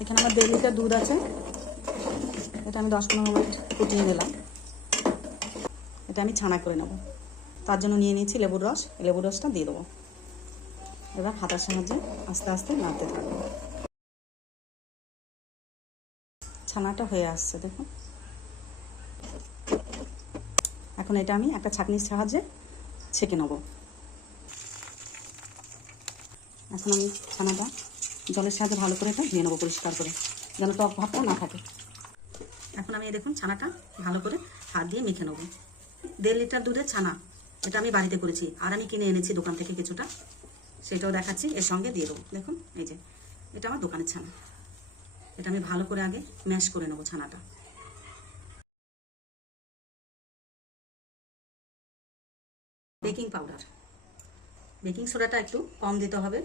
এখানে আমার 1.5 লিটার দুধ আছে, এটা আমি 10-15 মিনিট ফুটিয়ে নিলাম। এটা আমি ছানা করে নেব, তার জন্য নিয়ে নিয়েছি লেবুর রস। লেবুর রসটা দিয়ে দেবো। এবার হাতার সাহায্যে আস্তে আস্তে নাড়তে থাকবো। ছানাটা হয়ে আসছে দেখুন। এখন এটা আমি একটা ছাঁকনির সাহায্যে ছেঁকে নেব। এখন আমি ছানাটা জলের সাহায্যে ভালো করে এটা ধুয়ে নেবো পরিষ্কার করে, যেন টক ভাবটা না থাকে। এখন আমি দেখুন ছানাটা ভালো করে হাত দিয়ে মেখে নেবো। 1.5 লিটার দুধের ছানা, এটা আমি বাড়িতে করেছি, আর আমি কিনে এনেছি দোকান থেকে কিছুটা, সেটাও দেখাচ্ছি, এর সঙ্গে দিয়ে দেবো। দেখুন এই যে এটা আমার দোকানের ছানা। এটা আমি ভালো করে আগে ম্যাশ করে নেবো ছানাটা। বেকিং পাউডার, বেকিং সোডাটা একটু কম দিতে হবে,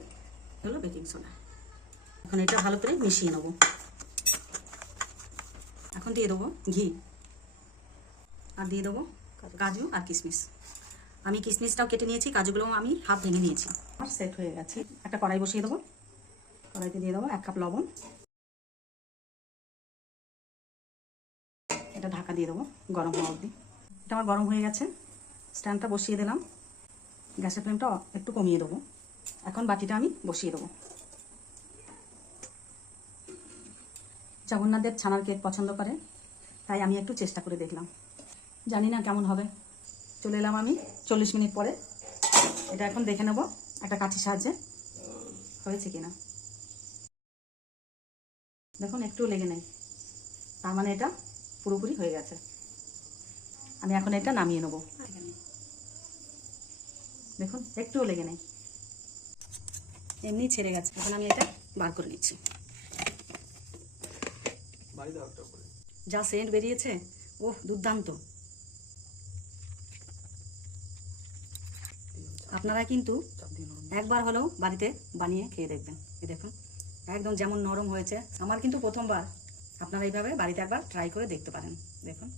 হলো বেকিং সোডা। এখন এটা ভালো করে মিশিয়ে নেব। এখন দিয়ে দেবো ঘি, আর দিয়ে দেবো কাজু আর কিশমিশ। আমি কিশমিশটাও কেটে নিয়েছি, কাজুগুলোও আমি হাফ ভেঙে নিয়েছি। আর সেট হয়ে গেছে। একটা কড়াই বসিয়ে দেবো, কড়াইতে দিয়ে দেবো 1 কাপ লবণ। এটা ঢাকা দিয়ে দেবো গরম হওয়া অবধি। এটা আমার গরম হয়ে গেছে, স্ট্যান্ডটা বসিয়ে দিলাম। গ্যাসের ফ্লেমটা একটু কমিয়ে দেবো। এখন বাটিটা আমি বসিয়ে দেবো। জগন্নাথদেব ছানার কেক পছন্দ করে, তাই আমি একটু চেষ্টা করে দেখলাম, জানি না কেমন হবে। চলে এলাম আমি 40 মিনিট পরে। এটা এখন দেখে নেব একটা কাঠির সাহায্যে হয়েছে কিনা। দেখুন একটুও লেগে নেই, তার মানে এটা পুরোপুরি হয়ে গেছে। আমি এখন এটা নামিয়ে নেব। দেখুন একটুও লেগে নেই, এমনি ছেড়ে গেছে। এখন আমি এটা বার করে নিচ্ছি। যা সেন্ট বেরিয়েছে, ওহ দুর্দান্ত। আপনারা কিন্তু একবার হলেও বাড়িতে বানিয়ে খেয়ে দেখবেন। এই দেখুন একদম যেমন নরম হয়েছে। আমার কিন্তু প্রথমবার, আপনারা এইভাবে বাড়িতে একবার ট্রাই করে দেখতে পারেন। দেখুন।